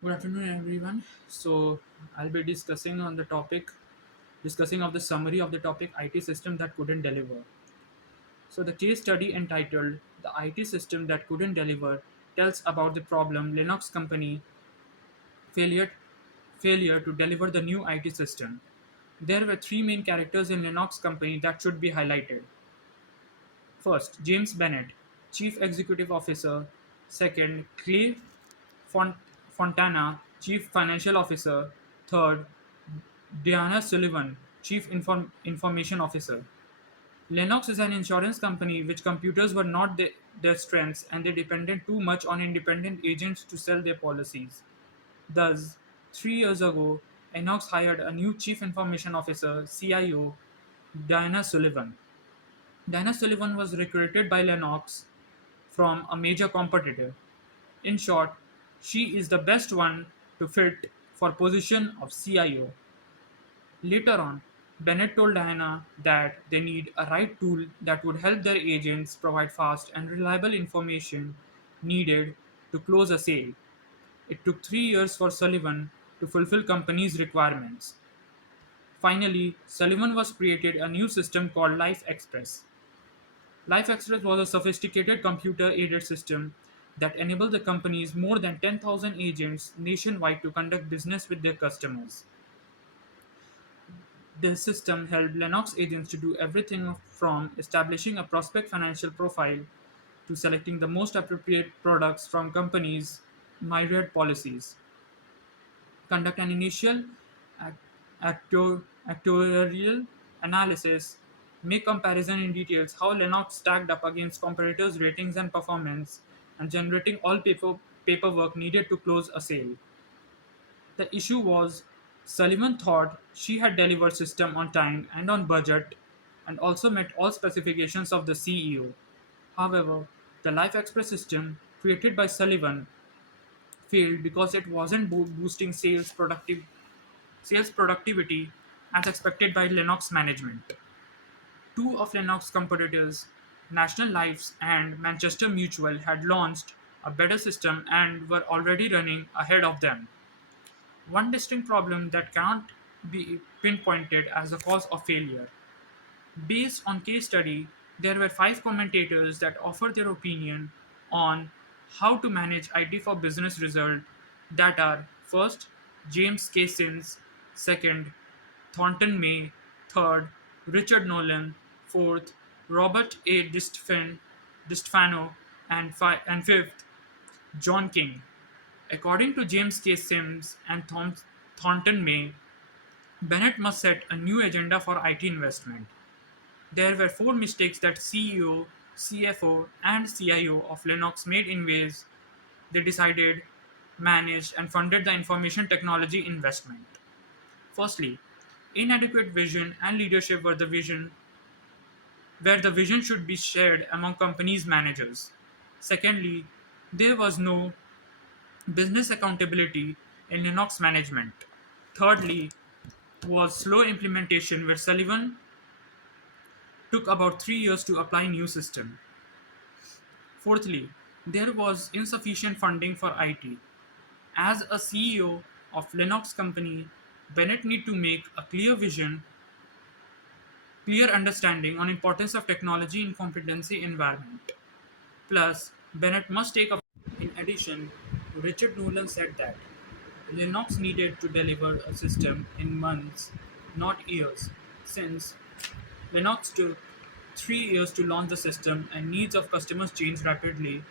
Good afternoon, everyone. So, I'll be discussing of the summary of the topic IT system that couldn't deliver. So, the case study entitled "The IT System That Couldn't Deliver" tells about the problem Linux company failure failure to deliver the new IT system. There were three main characters in Linux company that should be highlighted. First, James Bennett, Chief Executive Officer. Second, Clay Font- Fontana, Chief Financial Officer. Third, Diana Sullivan, Chief Information Officer. Lennox is an insurance company which computers were not their strengths and they depended too much on independent agents to sell their policies. Thus, 3 years ago, Lennox hired a new Chief Information Officer, CIO, Diana Sullivan. Diana Sullivan was recruited by Lennox from a major competitor. In short, she is the best one to fit for position of CIO. Later on, Bennett told Diana that they need a right tool that would help their agents provide fast and reliable information needed to close a sale. It took 3 years for Sullivan to fulfill company's requirements. Finally, Sullivan was created a new system called Life Express. Life Express was a sophisticated computer-aided system that enabled the company's more than 10,000 agents nationwide to conduct business with their customers. This system helped Lennox agents to do everything from establishing a prospect financial profile to selecting the most appropriate products from companies' myriad policies, conduct an initial ac- actuarial analysis, make comparison in details how Lennox stacked up against competitors' ratings and performance, and generating all paperwork needed to close a sale. The issue was Sullivan thought she had delivered system on time and on budget and also met all specifications of the CEO. However, the Life Express system created by Sullivan failed because it wasn't boosting sales productivity as expected by Linux management. Two of Linux competitors, National Lives and Manchester Mutual, had launched a better system and were already running ahead of them. One distinct problem that cannot be pinpointed as the cause of failure. Based on case study, there were five commentators that offered their opinion on how to manage IT for business result that are first, James K. Sims, second, Thornton May, third, Richard Nolan, fourth, Robert A. Distefano, and fifth, John King. According to James K. Sims and Thornton May, Bennett must set a new agenda for IT investment. There were four mistakes that CEO, CFO, and CIO of Linux made in ways they decided, managed, and funded the information technology investment. Firstly, inadequate vision and leadership where the vision should be shared among companies' managers. Secondly, there was no business accountability in Linux management. Thirdly, was slow implementation where Sullivan took about 3 years to apply new system. Fourthly, there was insufficient funding for IT. As a CEO of Linux company, Bennett need to make a clear understanding on importance of technology in competency environment. Plus, Bennett must take a. In addition, Richard Nolan said that Linux needed to deliver a system in months, not years, since Linux took 3 years to launch the system and needs of customers changed rapidly,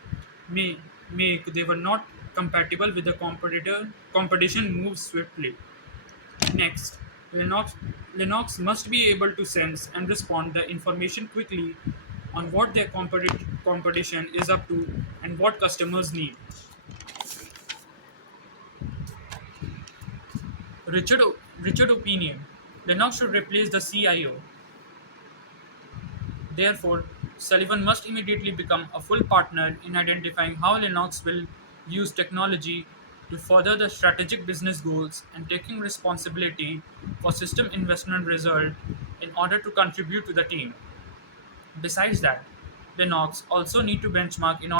may make they were not compatible with the competition moves swiftly. Next, Linux must be able to sense and respond the information quickly on what their competition is up to and what customers need. Richard Richard opinion: Linux should replace the CIO. Therefore, Sullivan must immediately become a full partner in identifying how Linux will use technology to further the strategic business goals and taking responsibility for system investment result in order to contribute to the team. Besides that, Linux also need to benchmark in